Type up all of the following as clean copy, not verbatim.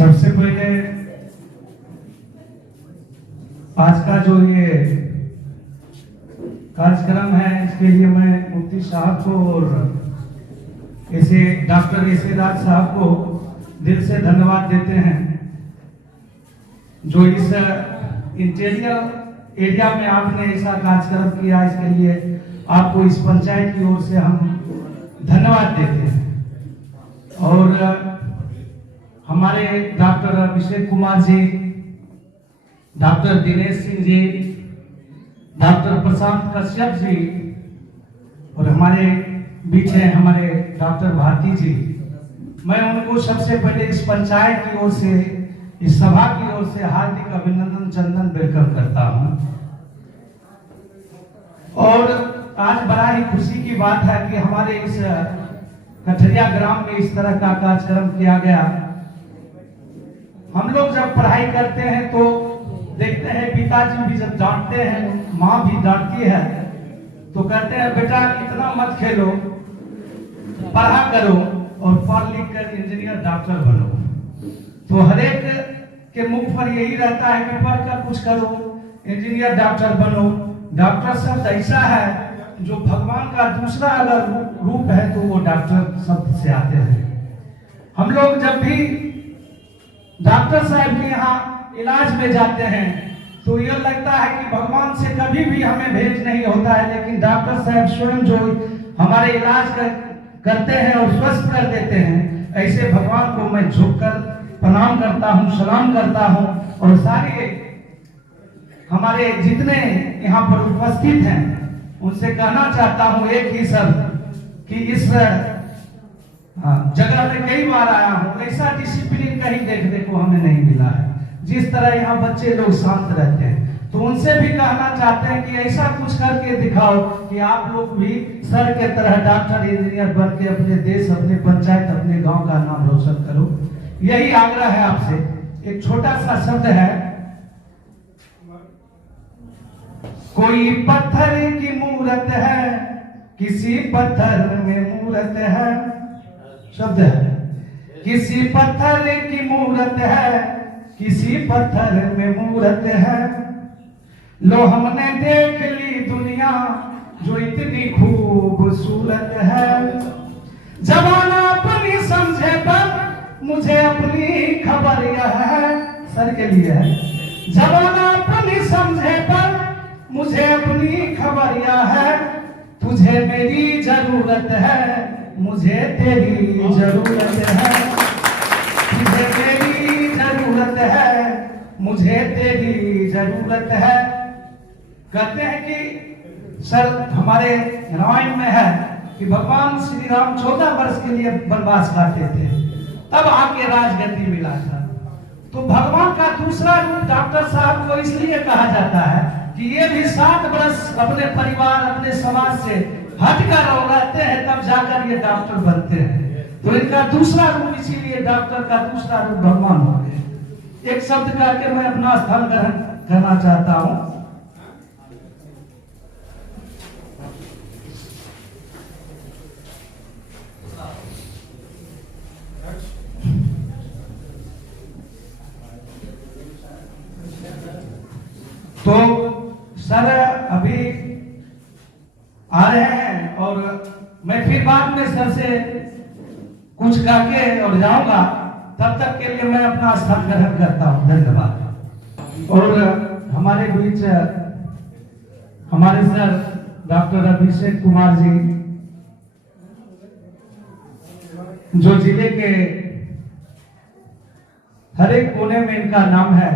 सबसे पहले आज का जो ये कार्यक्रम है इसके लिए मैं मुफ्ती साहब को और ऐसे डॉक्टर ऐसे राज साहब को दिल से धन्यवाद देते हैं जो इस इंटीरियर एरिया में आपने ऐसा कार्यक्रम किया। इसके लिए आपको इस पंचायत की ओर से हम धन्यवाद देते हैं। और हमारे doctor Abhishek Kumar ji, doctor Dinesh Singh ji, doctor प्रशांत कश्यप जी और हमारे बीच हैं हमारे डॉक्टर भारती जी। मैं उनको सबसे पहले इस पंचायत की ओर से, इस सभा की ओर से हार्दिक अभिनंदन चंदन वेलकम करता हूं। और आज बड़ा ही खुशी की बात है कि हमारे इस कठरिया ग्राम में इस तरह का कार्यक्रम किया गया। हम लोग जब पढ़ाई करते हैं तो देखते हैं पिताजी भी जब डांटते हैं, माँ भी डांटती है, तो कहते हैं बेटा इतना मत खेलो, पढ़ा करो और पढ़ लिख कर इंजीनियर डॉक्टर बनो। तो हर एक के मुख पर यही रहता है कि पढ़ कर कुछ करो, इंजीनियर डॉक्टर बनो। डॉक्टर शब्द ऐसा है जो भगवान का दूसरा अगर रूप है तो वो डॉक्टर शब्द से आते हैं। हम लोग जब भी डॉक्टर साहब के यहाँ इलाज में जाते हैं तो यह लगता है कि भगवान से कभी भी हमें भेंट नहीं होता है, लेकिन डॉक्टर साहब स्वयं जो हमारे इलाज करते हैं और स्वस्थ कर देते हैं, ऐसे भगवान को मैं झुककर प्रणाम करता हूँ, सलाम करता हूँ। और सारे हमारे जितने यहाँ पर उपस्थित हैं उनसे कहना चाहता हूँ एक ही शब्द कि इस जगह में कई बार आया हूँ, ऐसा डिसिप्लिन कहीं देखने को हमें नहीं मिला है। जिस तरह यहाँ बच्चे लोग शांत रहते हैं, तो उनसे भी कहना चाहते हैं कि ऐसा कुछ करके दिखाओ कि आप लोग भी सर के तरह डॉक्टर इंजीनियर बन के अपने देश, अपने पंचायत, अपने गांव का नाम रोशन करो। यही आग्रह है आपसे। एक छोटा सा शब्द है, कोई पत्थर की मूरत है, किसी पत्थर में मूरत है। शब्द है, किसी पत्थर की मूरत है, किसी पत्थर में मूरत है। लो हमने देख ली दुनिया जो इतनी खूबसूरत है। जमाना अपनी समझे पर मुझे अपनी खबर यह है। सर के लिए है। जमाना अपनी समझे पर मुझे अपनी खबर यह है। तुझे मेरी जरूरत है, मुझे तेरी जरूरत है। तुझे मेरी जरूरत है, मुझे तेरी जरूरत है। कहते हैं कि सर हमारे रामायण में है कि भगवान श्री राम 14 वर्ष के लिए वनवास काटे थे, तब आके राजगद्दी मिला था। तो भगवान का दूसरा रूप डॉक्टर साहब को इसलिए कहा जाता है कि ये भी 7 वर्ष अपने परिवार, अपने समाज से हटकर रहते हैं, तब जाकर ये डॉक्टर बनते हैं। तो इनका दूसरा रूप, इसीलिए डॉक्टर का दूसरा रूप भगवान हो गए। एक शब्द करके मैं अपना स्थान ग्रहण करना चाहता हूं। तो सर अभी आ रहे हैं और मैं फिर बाद में सर से कुछ कह के और जाऊंगा। तब तक के लिए मैं अपना स्थान ग्रहण करता हूं। धन्यवाद। और हमारे बीच हमारे सर डॉक्टर अभिषेक कुमार जी, जो जिले के हर एक कोने में इनका नाम है,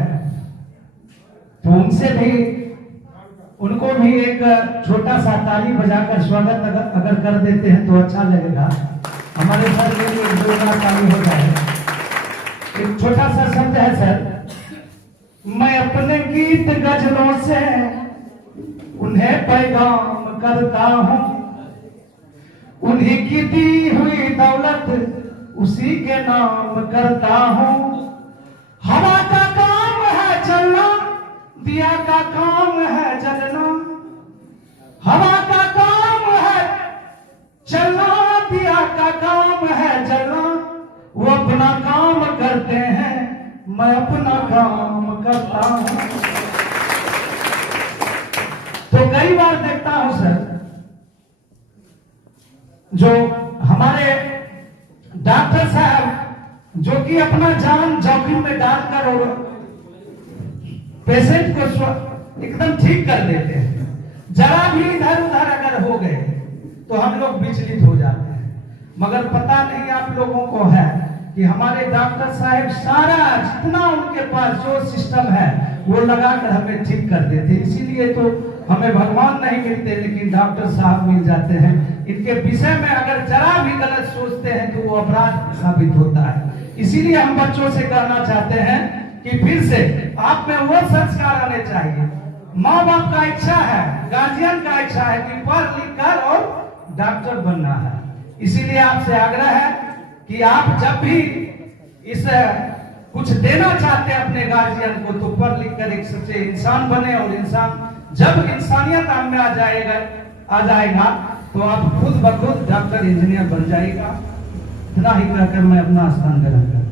तो उनसे भी, उनको भी एक छोटा सा ताली बजाकर स्वागत अगर कर देते हैं तो अच्छा लगेगा। हमारे सर के लिए जोरदार ताली हो जाए। एक छोटा सा शब्द है सर, मैं अपने गीत गजलों से उन्हें पैगाम करता हूँ। उन्हीं की दी हुई दौलत उसी के नाम करता हूँ। हवा का काम है चलना, दिया का काम है जलना। हवा का काम है चलना, दिया का काम है जलना। वो अपना काम करते हैं, मैं अपना काम करता हूं। तो कई बार देखता हूं सर, जो हमारे डॉक्टर साहब जो कि अपना जान जोखिम में डालकर और पेशेंट को एकदम ठीक कर देते हैं, जरा भी इधर उधर अगर हो गए तो हम लोग विचलित हो जाते हैं। मगर पता नहीं आप लोगों को है कि हमारे डॉक्टर साहब सारा जितना उनके पास जो सिस्टम है वो लगाकर हमें ठीक कर देते। इसीलिए तो हमें भगवान नहीं मिलते लेकिन डॉक्टर साहब मिल जाते हैं। इनके विषय में अगर जरा भी गलत सोचते हैं तो वो अपराध साबित होता है। इसीलिए हम बच्चों से कहना चाहते हैं कि फिर से आप में वो संस्कार आने चाहिए। माँ बाप का इच्छा है, गार्जियन का इच्छा है कि पढ़ लिख कर और डॉक्टर बनना है। इसीलिए आपसे आग्रह है कि आप जब भी इस कुछ देना चाहते हैं अपने गार्जियन को तो पढ़ लिख कर एक सच्चे इंसान बने, और इंसान जब इंसानियत आप में आ जाएगा तो आप खुद ब खुद डॉक्टर इंजीनियर बन जाएगा। इतना ही कहकर मैं अपना स्थान ग्रहण